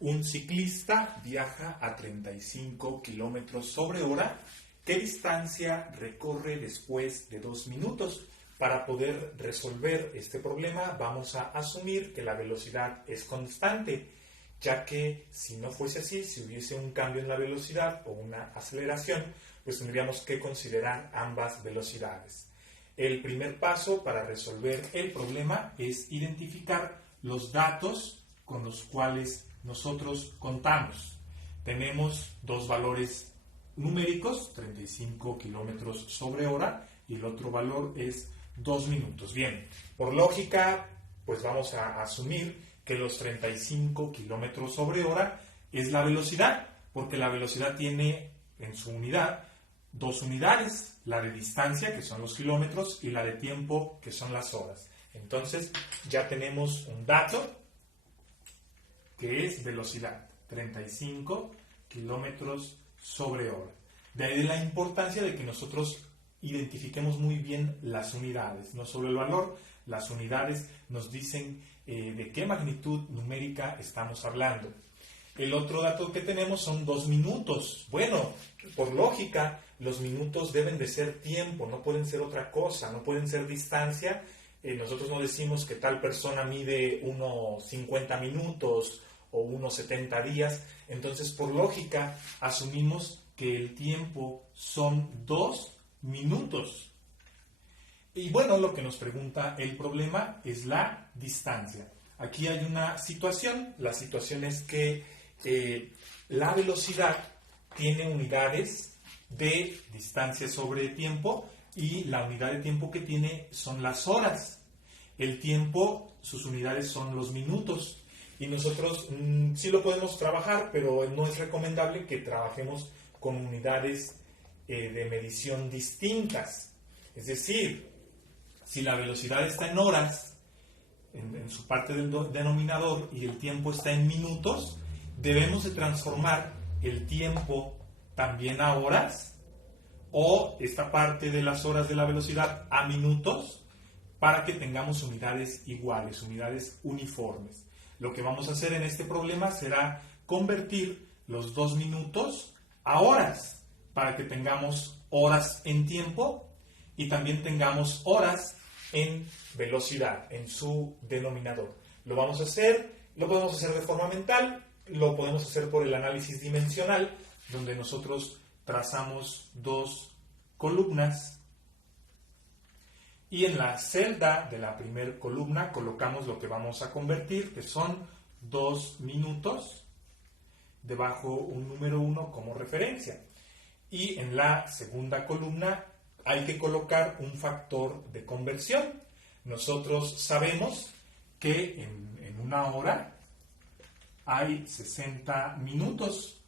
Un ciclista viaja a 35 kilómetros sobre hora. ¿Qué distancia recorre después de 2 minutos? Para poder resolver este problema vamos a asumir que la velocidad es constante, ya que si no fuese así, si hubiese un cambio en la velocidad o una aceleración, pues tendríamos que considerar ambas velocidades. El primer paso para resolver el problema es identificar los datos con los cuales nosotros contamos. Tenemos dos valores numéricos, 35 kilómetros sobre hora, y el otro valor es 2 minutos. Bien, por lógica, pues vamos a asumir que los 35 kilómetros sobre hora es la velocidad, porque la velocidad tiene en su unidad dos unidades, la de distancia, que son los kilómetros, y la de tiempo, que son las horas. Entonces, ya tenemos un dato que es velocidad, 35 kilómetros sobre hora. De ahí la importancia de que nosotros identifiquemos muy bien las unidades, no solo el valor. Las unidades nos dicen de qué magnitud numérica estamos hablando. El otro dato que tenemos son 2 minutos. Bueno, por lógica, los minutos deben de ser tiempo, no pueden ser otra cosa, no pueden ser distancia. Nosotros no decimos que tal persona mide unos 50 minutos o unos 70 días. Entonces, por lógica, asumimos que el tiempo son 2 minutos. Y bueno, lo que nos pregunta el problema es la distancia. Aquí hay una situación. La situación es que la velocidad tiene unidades de distancia sobre tiempo y la unidad de tiempo que tiene son las horas. El tiempo, sus unidades son los minutos. Y nosotros sí lo podemos trabajar, pero no es recomendable que trabajemos con unidades de medición distintas. Es decir, si la velocidad está en horas, en su parte del denominador, y el tiempo está en minutos, debemos de transformar el tiempo también a horas, o esta parte de las horas de la velocidad a minutos, para que tengamos unidades iguales, unidades uniformes. Lo que vamos a hacer en este problema será convertir los 2 minutos a horas, para que tengamos horas en tiempo y también tengamos horas en velocidad, en su denominador. Lo vamos a hacer, lo podemos hacer de forma mental, lo podemos hacer por el análisis dimensional, donde nosotros trazamos 2 columnas y en la celda de la primera columna colocamos lo que vamos a convertir, que son 2 minutos, debajo un número 1 como referencia. Y en la segunda columna hay que colocar un factor de conversión. Nosotros sabemos que en una hora hay 60 minutos.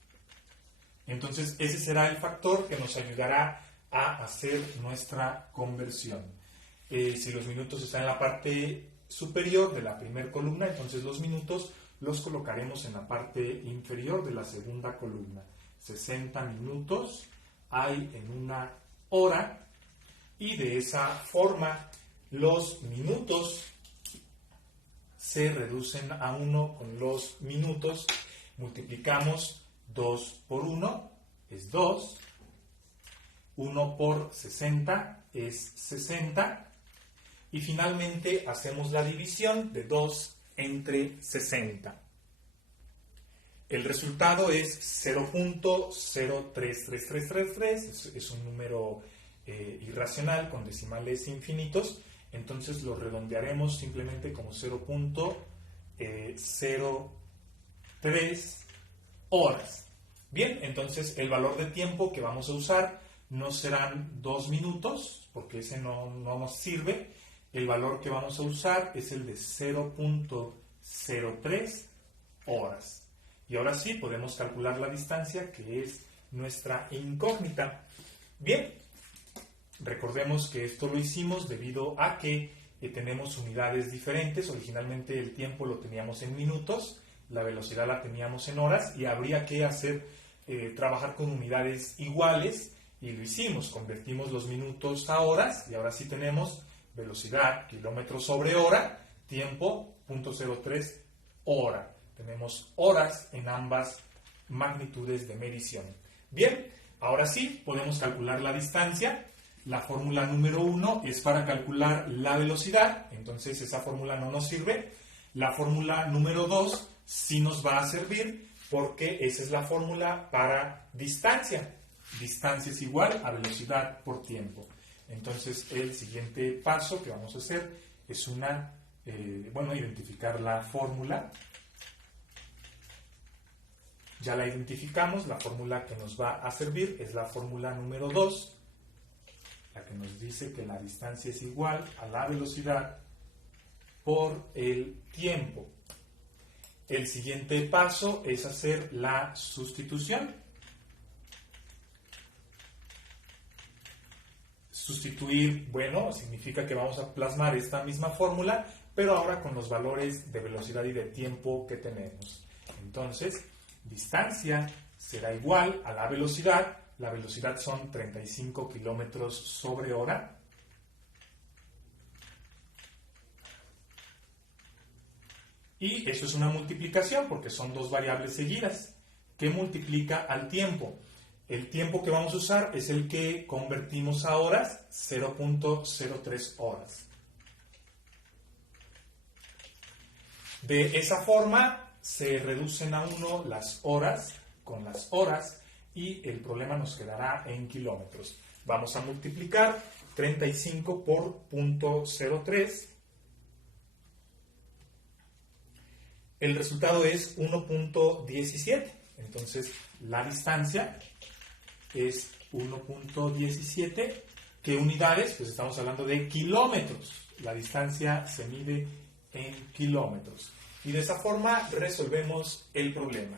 Entonces, ese será el factor que nos ayudará a hacer nuestra conversión. Si los minutos están en la parte superior de la primera columna, entonces los minutos los colocaremos en la parte inferior de la segunda columna. 60 minutos hay en una hora, y de esa forma los minutos se reducen a 1 con los minutos. Multiplicamos 2 por 1 es 2, 1 por 60 es 60, y finalmente hacemos la división de 2 entre 60. El resultado es 0.033333, es un número irracional con decimales infinitos, entonces lo redondearemos simplemente como 0.03 horas. Bien, entonces el valor de tiempo que vamos a usar no serán 2 minutos, porque ese no nos sirve. El valor que vamos a usar es el de 0.03 horas. Y ahora sí podemos calcular la distancia, que es nuestra incógnita. Bien, recordemos que esto lo hicimos debido a que tenemos unidades diferentes. Originalmente el tiempo lo teníamos en minutos, la velocidad la teníamos en horas, y habría que trabajar con unidades iguales, y lo hicimos. Convertimos los minutos a horas, y ahora sí tenemos velocidad, kilómetros sobre hora, tiempo, 0.03 hora. Tenemos horas en ambas magnitudes de medición. Bien, ahora sí, podemos calcular la distancia. La fórmula número 1 es para calcular la velocidad, entonces esa fórmula no nos sirve. La fórmula número 2 sí nos va a servir porque esa es la fórmula para distancia. Distancia es igual a velocidad por tiempo. Entonces el siguiente paso que vamos a hacer es identificar la fórmula. Ya la identificamos, la fórmula que nos va a servir es la fórmula número 2, la que nos dice que la distancia es igual a la velocidad por el tiempo. El siguiente paso es hacer la sustitución. Sustituir, significa que vamos a plasmar esta misma fórmula, pero ahora con los valores de velocidad y de tiempo que tenemos. Entonces, distancia será igual a la velocidad. La velocidad son 35 kilómetros sobre hora. Y eso es una multiplicación porque son dos variables seguidas. ¿Qué multiplica al tiempo? El tiempo que vamos a usar es el que convertimos a horas, 0.03 horas. De esa forma se reducen a 1 las horas con las horas y el problema nos quedará en kilómetros. Vamos a multiplicar 35 por 0.03. El resultado es 1.17. Entonces, la distancia es 1.17. ¿Qué unidades? Pues estamos hablando de kilómetros. La distancia se mide en kilómetros. Y de esa forma resolvemos el problema.